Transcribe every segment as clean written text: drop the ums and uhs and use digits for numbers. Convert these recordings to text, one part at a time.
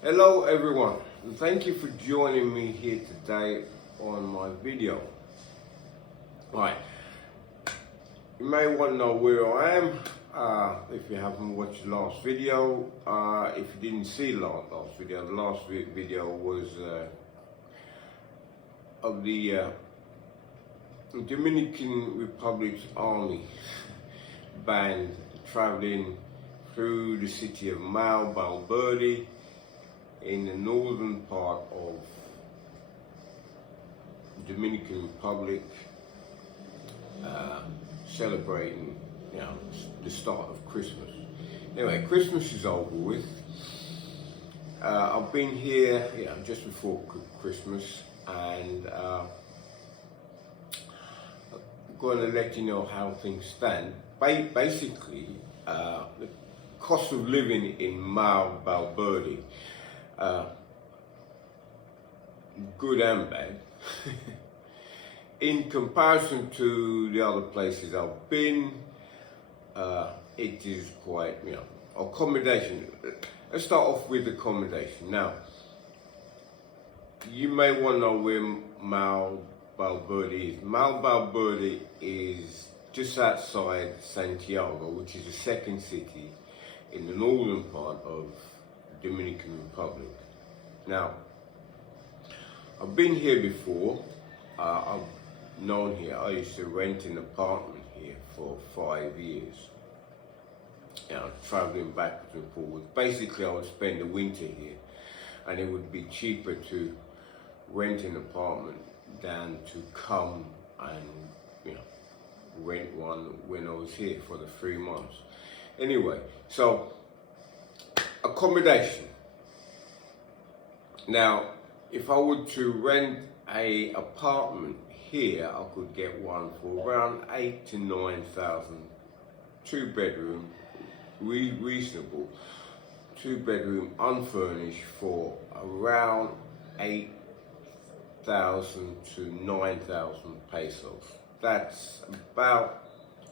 Hello everyone, and thank you for joining me here today on my video. Right, you may want to know where I am if you haven't watched the last video. If you didn't see the last video, the last video was of the Dominican Republic's army band traveling through the city of Mao Dominican in the northern part of Dominican Republic, celebrating, the start of Christmas. Anyway, Christmas is over with. I've been here, just before Christmas, and I'm going to let you know how things stand. Basically, the cost of living in Mao Dominican, good and bad. In comparison to the other places I've been, it is quite, accommodation. Let's start off with accommodation. Now, you may want to know where Mao Dominican is. Mao Dominican is just outside Santiago, which is the second city in the northern part of Dominican Republic. Now, I've been here before. I've known here. I used to rent an apartment here for 5 years. Traveling backwards and forwards. Basically, I would spend the winter here, and it would be cheaper to rent an apartment than to come and rent one when I was here for the 3 months. Anyway, so accommodation. Now, if I were to rent a apartment here, I could get one for around 8,000 to 9,000, 2-bedroom, reasonable, 2-bedroom, unfurnished, for around 8,000 to 9,000 pesos. That's about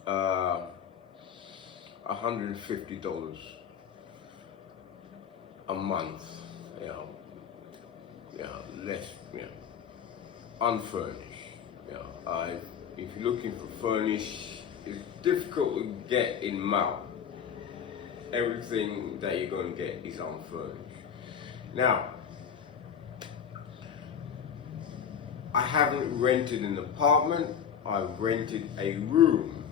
$150 a month. Less, unfurnished. If you're looking for furnished, it's difficult to get in Mao. Everything that you're going to get is unfurnished. Now, I haven't rented an apartment. I've rented a room.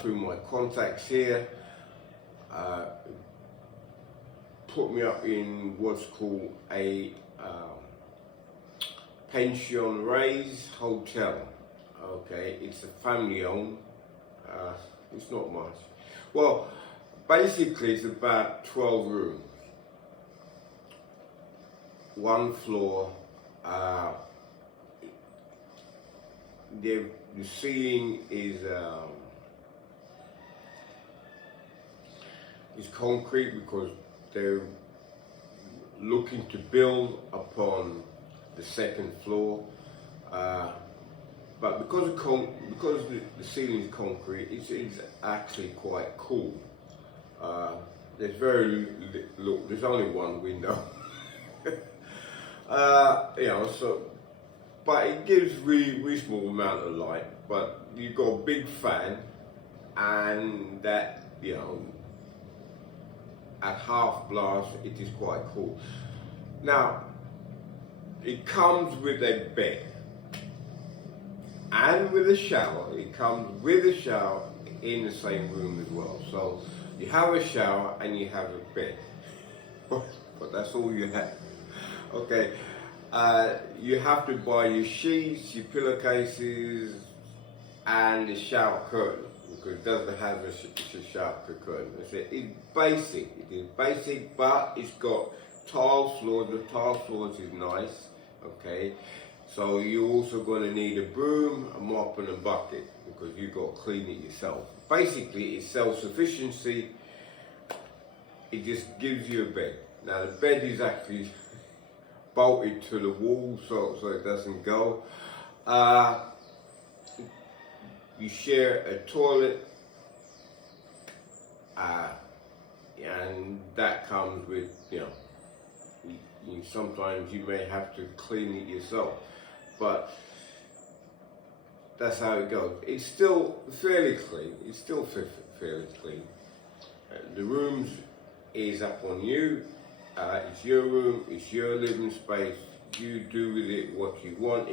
Through my contacts here, put me up in what's called a pension raise hotel. Okay, it's a family owned. It's not much. Well, basically it's about 12 rooms, 1 floor. The ceiling is concrete because they're looking to build upon the 2nd floor, but because the ceiling is concrete, it's actually quite cool. There's there's only 1 window. But it gives reasonable amount of light. But you've got a big fan, and that at half blast, it is quite cool. Now, it comes with a bed and with a shower. It comes with a shower in the same room as well. So you have a shower and you have a bed, but that's all you have. Okay, you have to buy your sheets, your pillowcases, and the shower curtain, because it doesn't have a shower curtain. It's basic. It is basic, but it's got tile floors. The tile floors is nice. Okay, so you're also going to need a broom, a mop, and a bucket, because you've got to clean it yourself. Basically, it's self-sufficiency. It just gives you a bed. Now, the bed is actually bolted to the wall so it doesn't go. You share a toilet, and that comes with sometimes you may have to clean it yourself, but that's how it goes. It's still fairly clean. It's still fairly clean. The rooms is up on you. It's your room. It's your living space. You do with it what you want.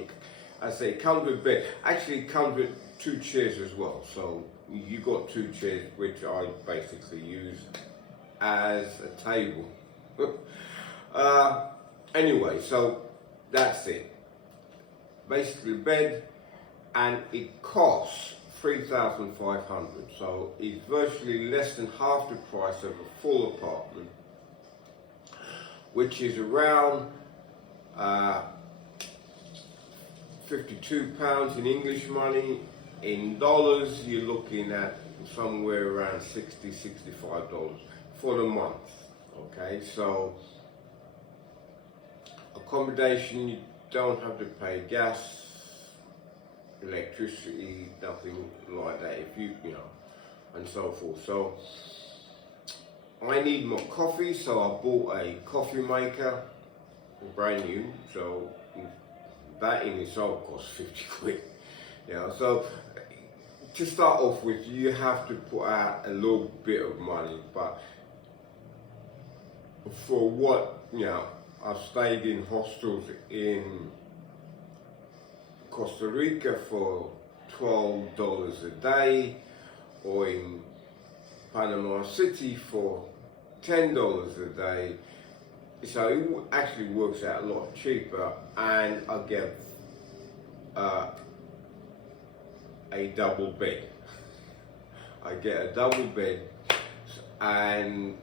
I say it comes with bed. Actually, it comes with 2 chairs as well. So you got 2 chairs, which I basically use as a table. Anyway, so that's it. Basically, bed, and it costs $3,500. So it's virtually less than half the price of a full apartment, which is around £52 in English money. In dollars, you're looking at somewhere around $60–65 for the month. Okay, so accommodation, you don't have to pay gas, electricity, nothing like that, if you know, and so forth. So I need more coffee, so I bought a coffee maker, brand new. So that in itself costs 50 quid. You know, so to start off with, you have to put out a little bit of money, but for what, you know, I've stayed in hostels in Costa Rica for $12 a day, or in Panama City for $10 a day. So it actually works out a lot cheaper, and I get a double bed. I get a double bed, and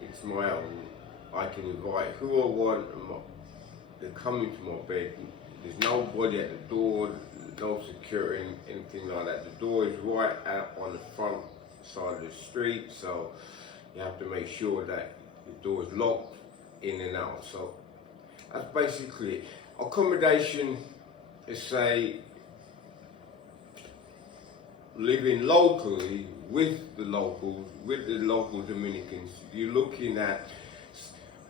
it's my own. I can invite who I want. They come into my bed. There's nobody at the door, no security, anything like that. The door is right out on the front side of the street, so you have to make sure that the door is locked in and out. So that's basically it. Accommodation is, say, living locally with the locals, with the local Dominicans. You're looking at,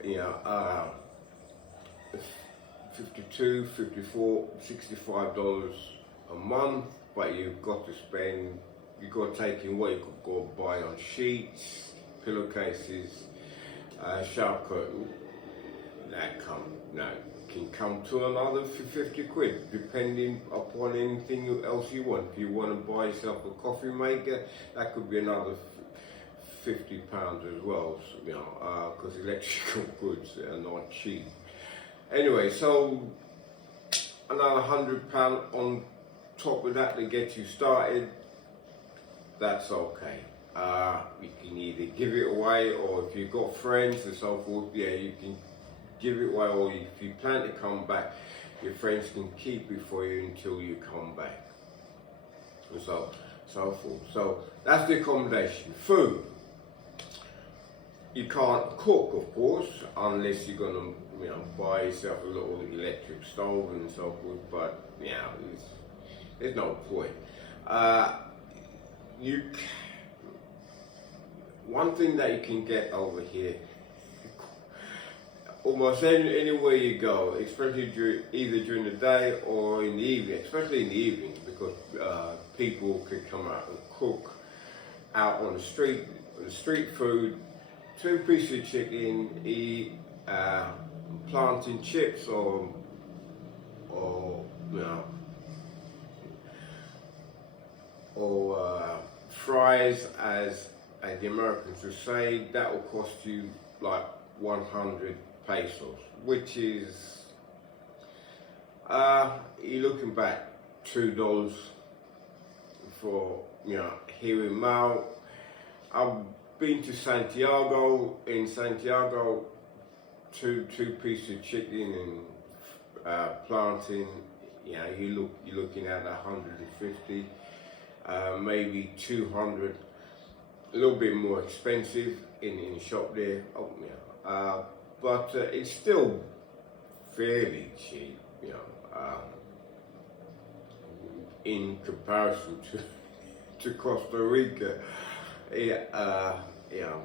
you know, $52, $54, $65 a month, but you've got to spend, you've got to take in what you could go buy on sheets, pillowcases, shower curtain. That can come to another 50 quid, depending upon anything else you want. If you want to buy yourself a coffee maker, that could be another £50 as well, you know, because electrical goods are not cheap. Anyway, so another £100 on top of that to get you started, that's okay. You can either give it away, or if you've got friends and so forth, yeah, you can give it away, or if you plan to come back, your friends can keep it for you until you come back, and so forth. So that's the accommodation. Food, you can't cook, of course, unless you're gonna, you know, buy yourself a little electric stove and so forth. But yeah, there's no point. One thing that you can get over here, almost anywhere you go, especially either during the day or in the evening, especially in the evening, because people could come out and cook out on the street food, 2 pieces of chicken, eat plantain chips, or you know, or fries, as the Americans would say. That will cost you like 100 pesos, which is, you're looking back $2 for, you know, here in Mao. I've been to Santiago. In Santiago, two pieces of chicken and plantain, you know, you're looking at 150, maybe 200. A little bit more expensive in the shop there. Oh, yeah. But it's still fairly cheap, you know, in comparison to Costa Rica. Yeah, you know,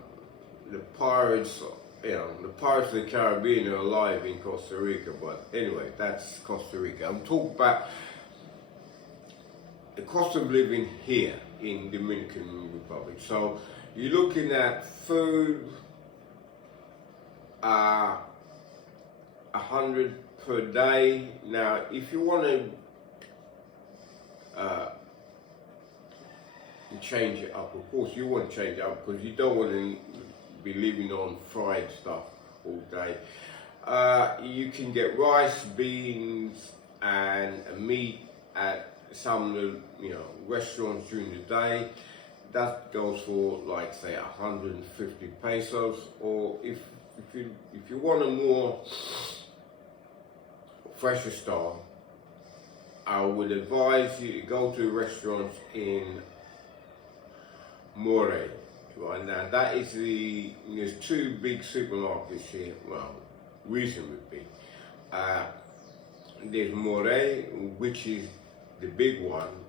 the pirates the Pirates of the Caribbean are alive in Costa Rica, but anyway, that's Costa Rica. I'm talking about the cost of living here in Dominican Republic. So you're looking at food, 100 per day. Now, if you want to change it up, of course you want to change it up because you don't want to be living on fried stuff all day. You can get rice, beans, and meat at some of the restaurants during the day. That goes for like say 150 pesos. Or if you want a more fresher style, I would advise you to go to restaurants in More. Right now, that is there's two big supermarkets here. Well, reasonably big. There's More, which is the big one.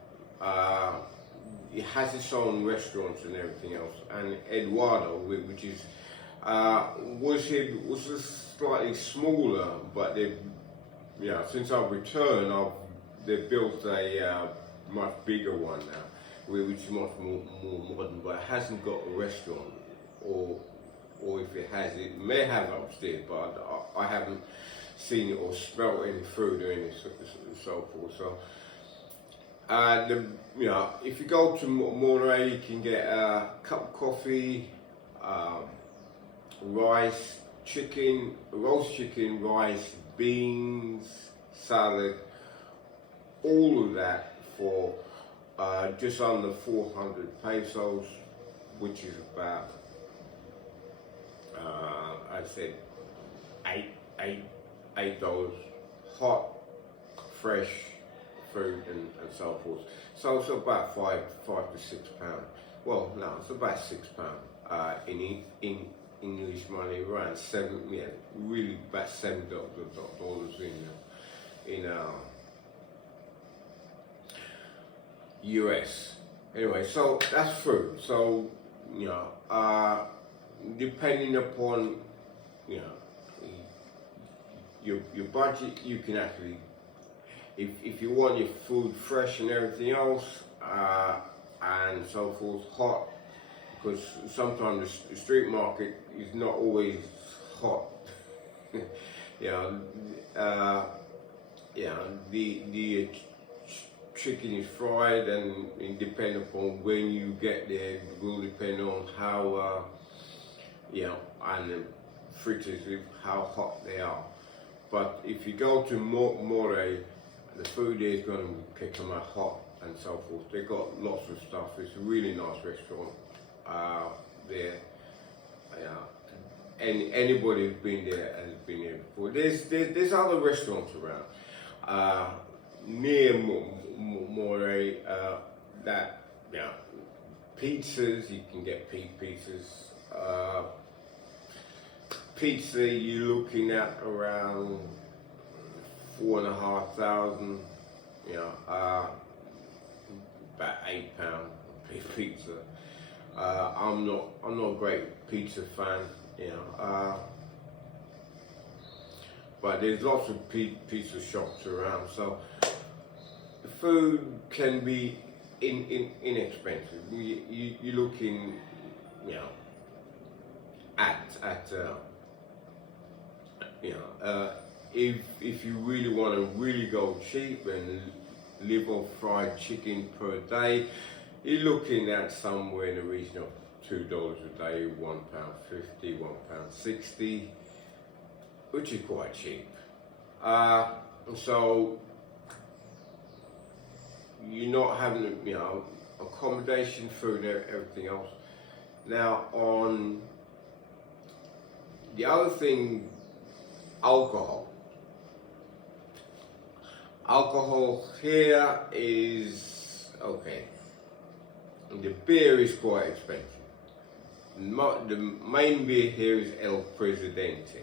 It has its own restaurants and everything else. And Eduardo, which is was slightly smaller, but they, since I've returned, they've built a much bigger one now, which is much more modern, but it hasn't got a restaurant, or if it has, it may have upstairs, but I haven't seen it or smelled any food or any so forth. So, if you go to Monterey, you can get a cup of coffee, rice, chicken, roast chicken, rice, beans, salad, all of that for just under 400 pesos, which is about, I said, $8, hot, fresh food and so forth. So it's about five to 6 pounds. Well, no, it's about 6 pounds in English money, around really about $7 in US. Anyway, so that's food. So depending upon your budget, you can actually, if you want your food fresh and everything else, and so forth, hot, because sometimes the street market is not always hot. The chicken is fried, and it depends upon when you get there. It will depend on how and the fritters, how hot they are. But if you go to More, the food there is going to come out hot and so forth. They got lots of stuff. It's a really nice restaurant there. And anybody who's been there has been there before. There's other restaurants around near More that pizzas. You can get pizzas. Pizza, you're looking at around 4,500. About £8 pizza. I'm not a great pizza fan, but there's lots of pizza shops around, so the food can be inexpensive. You're looking, if you really want to really go cheap and live off fried chicken per day, you're looking at somewhere in the region of $2 a day, £1.50, £1.60, which is quite cheap. So you're not having, accommodation, food, everything else. Now, on the other thing, alcohol. Alcohol here is okay. The beer is quite expensive. The main beer here is El Presidente.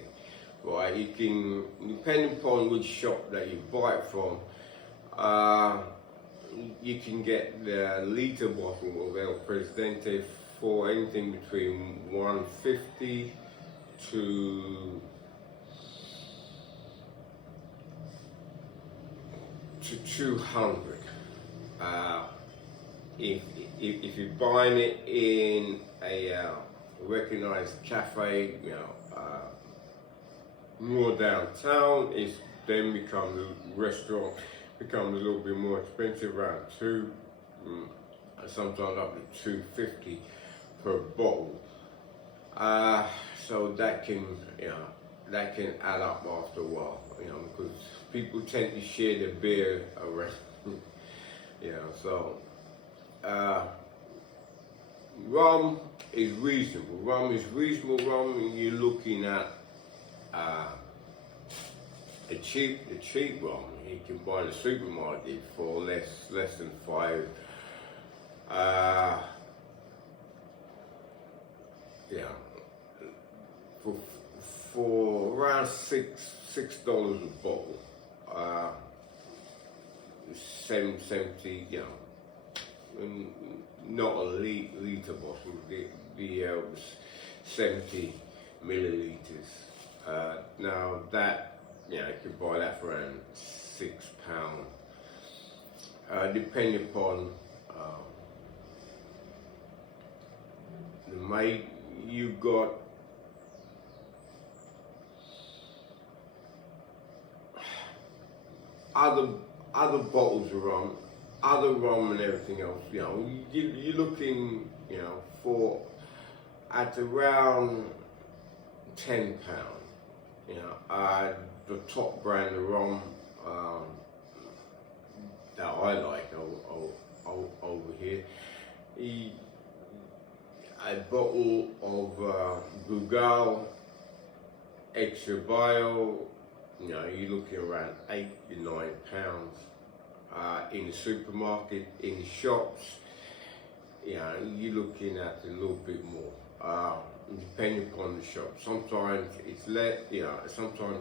Right, you can, depending upon which shop that you buy it from, you can get the liter bottle of El Presidente for anything between $1.50 to 200. Uh, if you're buying it in a recognized cafe, more downtown, it's then becomes a restaurant, becomes a little bit more expensive, around sometimes up to 250 per bottle. So that can add up after a while, because people tend to share their beer around. So rum is reasonable. Rum, you're looking at a cheap rum you can buy in the supermarket for less than five. For around $6 a bottle. 70, not a liter bottle, the 70 milliliters. Now that, you can buy that for around £6, depending upon the make. You've got other bottles of rum, other rum and everything else. You're looking, for at around £10. The top brand of rum that I like over here, a bottle of Bugal Extra Bio. You're looking around £8 to £9. In the supermarket, in the shops, you're looking at a little bit more. Depending upon the shop, sometimes it's less. Sometimes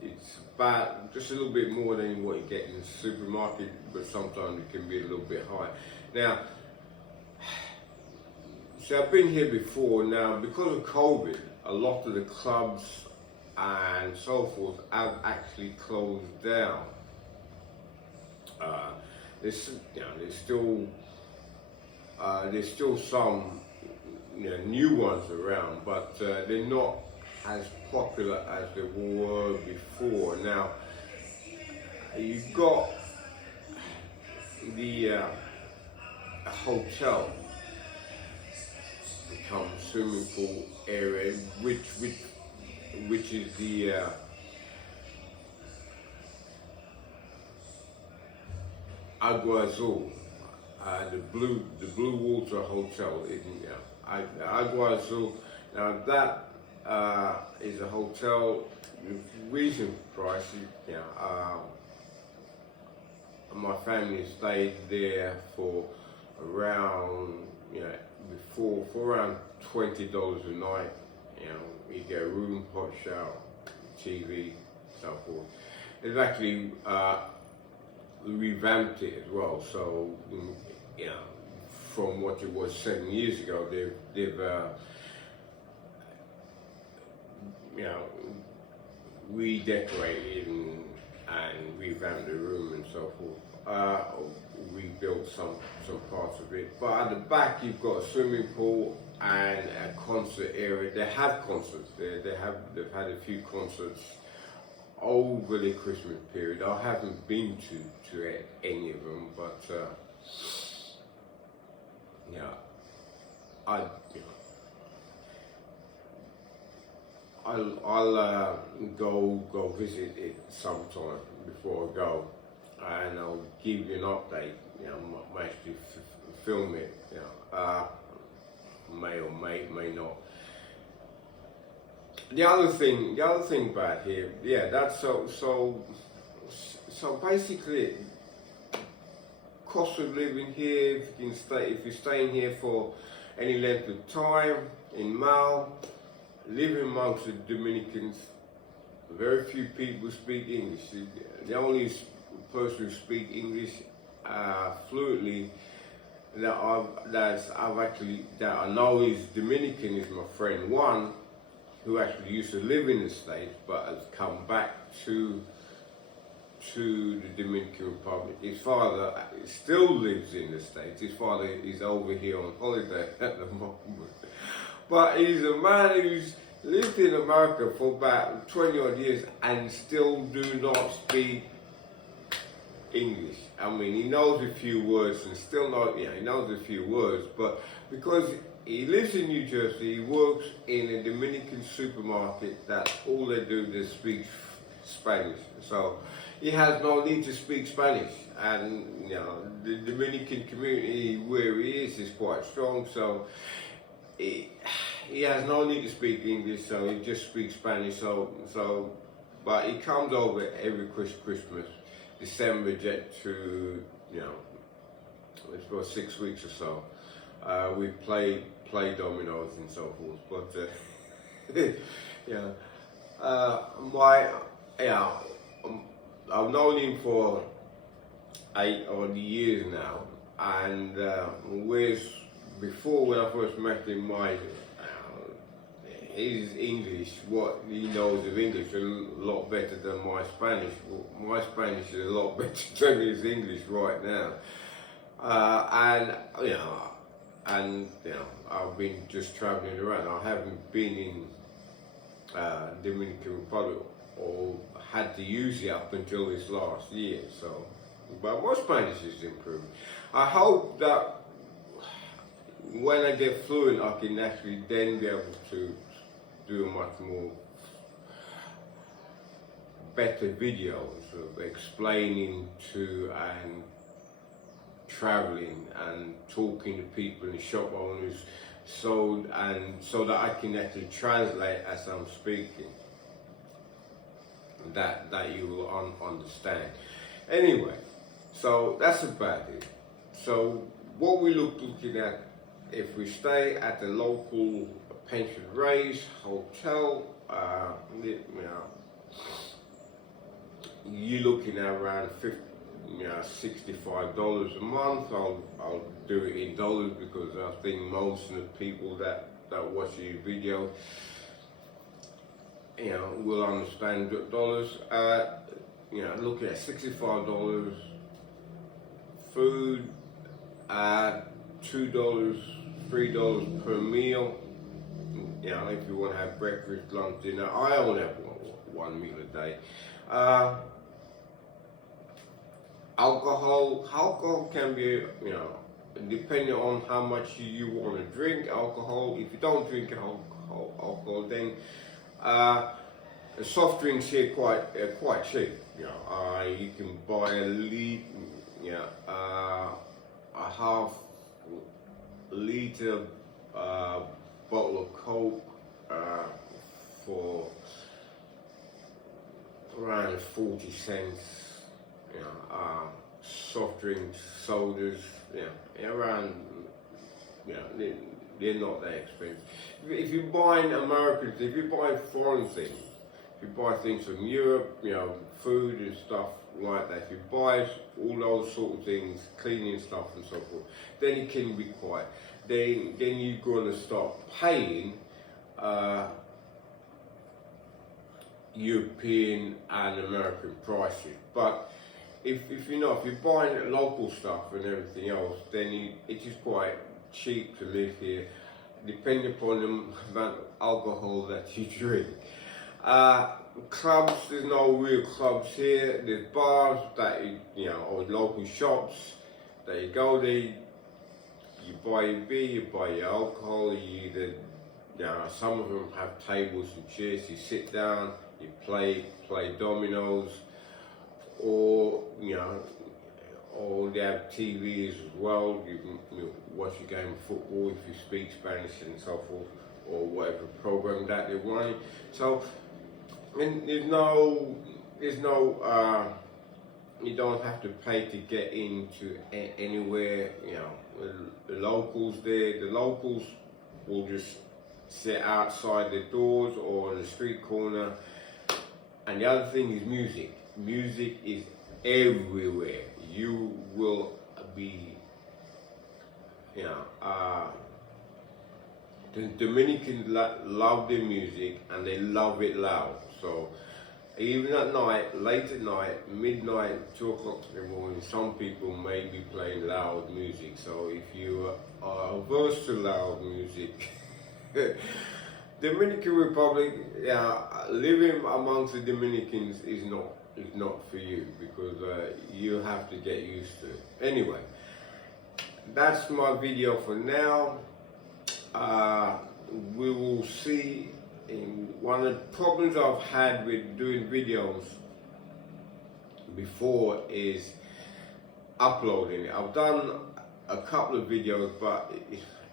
it's about just a little bit more than what you get in the supermarket, but sometimes it can be a little bit high. Now, so I've been here before. Now, because of COVID, a lot of the clubs and so forth have actually closed down. There's still some new ones around, but they're not as popular as they were before. Now you've got the hotel become swimming pool area, which is the Agua Azul, the Blue Water Hotel in Agua Azul. Now that is a hotel with reasonable prices. My family stayed there for around for around $20 a night. You get a room, hot shower, TV, so forth. They've actually revamped it as well. So from what it was 7 years ago, they've redecorated and revamped the room and so forth. Rebuilt some parts of it. But at the back, you've got a swimming pool and a concert area. They have concerts there. They've had a few concerts over the Christmas period. I haven't been to any of them, but I'll go visit it sometime before I go, and I'll give you an update. I might actually film it. May or may not. The other thing about here, that's so basically, cost of living here. If you're staying here for any length of time in Mao, living amongst the Dominicans, very few people speak English. The only person who speaks English fluently that I know is Dominican is my friend. One, who actually used to live in the States but has come back to the Dominican Republic. His father still lives in the States. His father is over here on holiday at the moment. But he's a man who's lived in America for about 20 odd years and still do not speak English. I mean, he knows a few words and still not, he knows a few words, but because he lives in New Jersey, he works in a Dominican supermarket that all they do is speak Spanish. So he has no need to speak Spanish, and the Dominican community where he is quite strong, so he has no need to speak English, so he just speaks Spanish. But he comes over every Christmas, December, jet to it's about 6 weeks or so. We play dominoes and so forth, but I've known him for 8 odd years now, and before when I first met him, his English, what he knows of English, is a lot better than my Spanish. Well, my Spanish is a lot better than his English right now, and I've been just traveling around. I haven't been in Dominican Republic or had to use it up until this last year. So, but my Spanish is improving. I hope that when I get fluent, I can actually then be able to do a much more better videos of explaining to and traveling and talking to people and shop owners, so that I can actually translate as I'm speaking. That you will understand. Anyway, so that's about it. So what we're looking at, if we stay at the local pension raise hotel, you're looking at around $65 a month. I'll do it in dollars because I think most of the people that watch these videos will understand dollars. Looking at $65, food, $2, $3 per meal. If you want to have breakfast, lunch, dinner. I only have one meal a day. Alcohol can be, depending on how much you want to drink alcohol. If you don't drink alcohol, then soft drinks here quite cheap. You can buy a half liter bottle of Coke for around 40 cents. Soft drinks, sodas, around, they're not that expensive. If you're buying Americans, if you're buying foreign things, if you buy things from Europe, food and stuff like that, if you buy all those sort of things, cleaning stuff and so forth, then it can be quite, then you're going to start paying European and American prices. But if you're buying local stuff and everything else, then it is quite cheap to live here, depending upon the amount of alcohol that you drink. Clubs, there's no real clubs here. There's bars that or local shops that you go there, you buy your beer, you buy your alcohol, some of them have tables and chairs, you sit down, you play dominoes, or they have TVs as well. You can watch a game of football if you speak Spanish and so forth, or whatever program that they're running. So, and there's no, you don't have to pay to get into anywhere. The locals will just sit outside the doors or in the street corner. And the other thing is music. Music is everywhere. You will be, The Dominicans love their music and they love it loud. So even at night, late at night, midnight, 2 o'clock in the morning, some people may be playing loud music. So if you are averse to loud music, Dominican Republic, living amongst the Dominicans is not for you, because you have to get used to it. Anyway, that's my video for now. We will see. One of the problems I've had with doing videos before is uploading it. I've done a couple of videos, but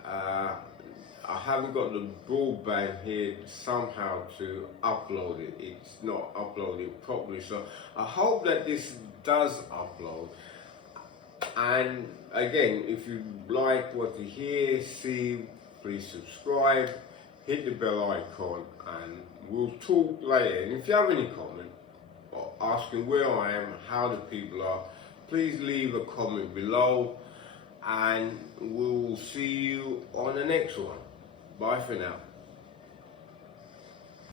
I haven't got the broadband here somehow to upload it. It's not uploaded properly, so I hope that this does upload. And again, if you like what you hear, see, please subscribe, hit the bell icon, and we'll talk later. And if you have any comment or asking where I am, how the people are, please leave a comment below, and we'll see you on the next one. Bye for now.